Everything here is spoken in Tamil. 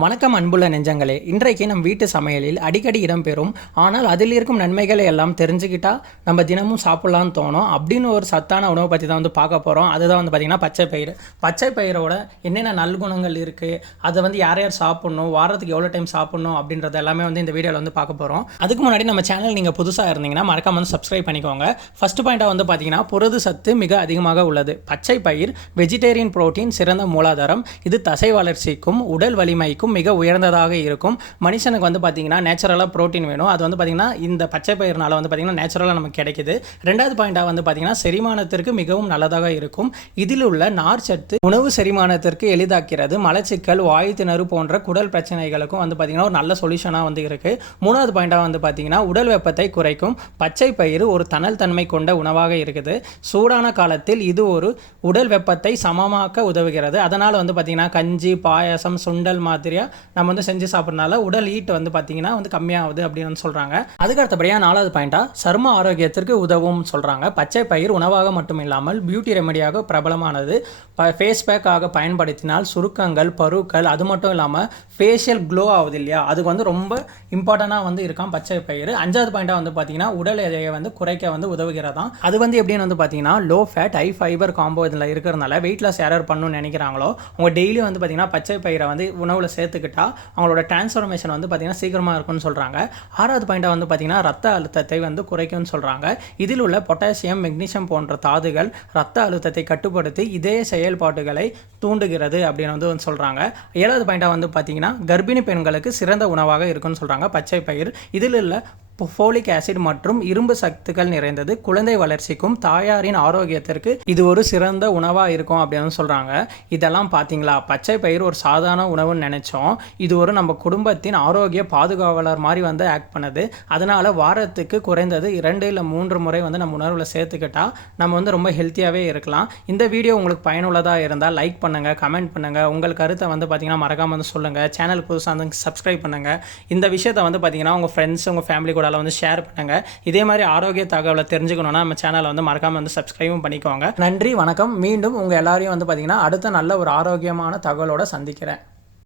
வணக்கம் அன்புள்ள நெஞ்சங்களே. இன்றைக்கு நம் வீட்டு சமையலில் அடிக்கடி இடம்பெறும், ஆனால் அதில் இருக்கும் நன்மைகளை எல்லாம் தெரிஞ்சுக்கிட்டா நம்ம தினமும் சாப்பிட்லான்னு தோணும். அப்படின்னு ஒரு சத்தான உணவை பற்றி தான் பார்க்க போகிறோம். அதுதான் பார்த்திங்கன்னா பச்சை பயிறு. பச்சை பயிரோட என்னென்ன நல்குணங்கள் இருக்குது, அதை யார் யார் சாப்பிட்ணும், வாரத்துக்கு எவ்வளோ டைம் சாப்பிட்ணும் அப்படின்றது எல்லாமே இந்த வீடியோவில் பார்க்க போகிறோம். அதுக்கு முன்னாடி நம்ம சேனல் நீங்கள் புதுசாக இருந்தீங்கன்னா மறக்காம சப்ஸ்கிரைப் பண்ணிக்கோங்க. ஃபஸ்ட்டு பாயிண்ட்டாக பார்த்தீங்கன்னா புரத சத்து மிக அதிகமாக உள்ளது. பச்சை பயிர் வெஜிடேரியன் புரோட்டீன் சிறந்த மூலாதாரம். இது தசை வளர்ச்சிக்கும் உடல் வலிமைக்கும் மிக உயர்ந்ததாக இருக்கும். மனுஷனுக்கு பார்த்தீங்கன்னா நேச்சுரலாக புரோட்டீன் வேணும். அது பார்த்தீங்கன்னா இந்த பச்சை பயிர்னால பார்த்தீங்கன்னா நேச்சுரலாக நமக்கு கிடைக்குது. ரெண்டாவது பாயிண்டாக பார்த்தீங்கன்னா செரிமானத்திற்கு மிகவும் நல்லதாக இருக்கும். இதில் உள்ள நார் சத்து உணவு செரிமானத்திற்கு எளிதாக்கிறது. மலச்சிக்கல், வாயு திணறு போன்ற குடல் பிரச்சனைகளுக்கும் பார்த்தீங்கன்னா ஒரு நல்ல சொல்யூஷனாக இருக்குது. மூணாவது பாயிண்டாக பார்த்தீங்கன்னா உடல் வெப்பத்தை குறைக்கும். பச்சை பயிறு ஒரு தணல் தன்மை கொண்ட உணவாக இருக்குது. சூடான காலத்தில் இது ஒரு உடல் வெப்பத்தை சமமாக்க உதவுகிறது. அதனால் பார்த்தீங்கன்னா கஞ்சி, பாயாசம், சுண்டல் மாதிரி நம்ம செஞ்சு சாப்பிட்றதுனால உடல் ஹீட் பார்த்தீங்கன்னா கம்மியாகுது அப்படின்னு சொல்கிறாங்க. அதுக்கு அடுத்தபடியாக நாலாவது பாயிண்டாக சரும ஆரோக்கியத்திற்கு உதவும் சொல்கிறாங்க. பச்சை பயிர் உணவாக மட்டும் இல்லாமல் பியூட்டி ரெமெடியாக பிரபலமானது. ஃபேஸ் பேக்காக பயன்படுத்தினால் சுருக்கங்கள், பருக்கள், அது மட்டும் இல்லாமல் ஃபேஷியல் க்ளோ ஆகுது இல்லையா, அதுக்கு ரொம்ப இம்பார்ட்டண்டாக இருக்கான் பச்சை பயிர். அஞ்சாவது பாயிண்டாக பார்த்தீங்கன்னா உடல் எடையை குறைக்க உதவுகிறதாம். அது எப்படின்னு பார்த்தீங்கன்னா low fat high fibre combo இதில் இருக்கிறதுனால வெயிட் லாஸ் யார் பண்ணணும்னு நினைக்கிறாங்களோ அவங்க டெய்லி பார்த்தீங்கன்னா பச்சை பயிரை உணவில் சேர்த்துக்கிட்டா அவங்களோட டிரான்ஸ்ஃபர்மேஷன் பார்த்தீங்கன்னா சீக்கிரமாக இருக்கும்னு சொல்கிறாங்க. ஆறாவது பாயிண்டாக பார்த்தீங்கன்னா ரத்த அழுத்தத்தை குறைக்கும்னு சொல்கிறாங்க. இதில் உள்ள பொட்டாசியம், மெக்னீசியம் போன்ற தாதுகள் ரத்த அழுத்தத்தை கட்டுப்படுத்தி இதய செயல்பாடுகளை தூண்டுகிறது அப்படின்னு சொல்கிறாங்க. ஏழாவது பாயிண்டாக பார்த்தீங்கன்னா கர்ப்பிணி பெண்களுக்கு சிறந்த உணவாக இருக்குன்னு சொல்கிறாங்க பச்சை பயிர். இதில் உள்ள ஃபோலிக் ஆசிட் மற்றும் இரும்பு சத்துக்கள் நிறைந்தது. குழந்தை வளர்ச்சிக்கும் தாயாரின் ஆரோக்கியத்திற்கு இது ஒரு சிறந்த உணவாக இருக்கும் அப்படின்னு சொல்கிறாங்க. இதெல்லாம் பார்த்தீங்களா, பச்சை பயிர் ஒரு சாதாரண உணவுன்னு நினச்சோம். இது ஒரு நம்ம குடும்பத்தின் ஆரோக்கிய பாதுகாவலர் மாதிரி ஆக்ட் பண்ணுது. அதனால் வாரத்துக்கு குறைந்தது 2 இல்லை 3 முறை நம்ம உணவில் சேர்த்துக்கிட்டா நம்ம ரொம்ப ஹெல்த்தியாகவே இருக்கலாம். இந்த வீடியோ உங்களுக்கு பயனுள்ளதாக இருந்தால் லைக் பண்ணுங்கள், கமெண்ட் பண்ணுங்கள். உங்கள் கருத்தை பார்த்தீங்கன்னா மறக்காமல் சொல்லுங்கள். சேனல் புதுசாக சப்ஸ்கிரைப் பண்ணுங்கள். இந்த விஷயத்தை பார்த்தீங்கன்னா உங்கள் ஃப்ரெண்ட்ஸ், உங்கள் ஃபேமிலி கூட ஷேர் பண்ணுங்க. இதே மாதிரி ஆரோக்கிய தகவலை தெரிஞ்சுக்கணும்னா நம்ம சேனலை மறக்காம சப்ஸ்கிரைபும் பண்ணிக்கோங்க. நன்றி, வணக்கம். மீண்டும் உங்க எல்லாரையும் பார்த்தீங்கன்னா அடுத்த நல்ல ஒரு ஆரோக்கியமான தகவலோட சந்திக்கிறேன்.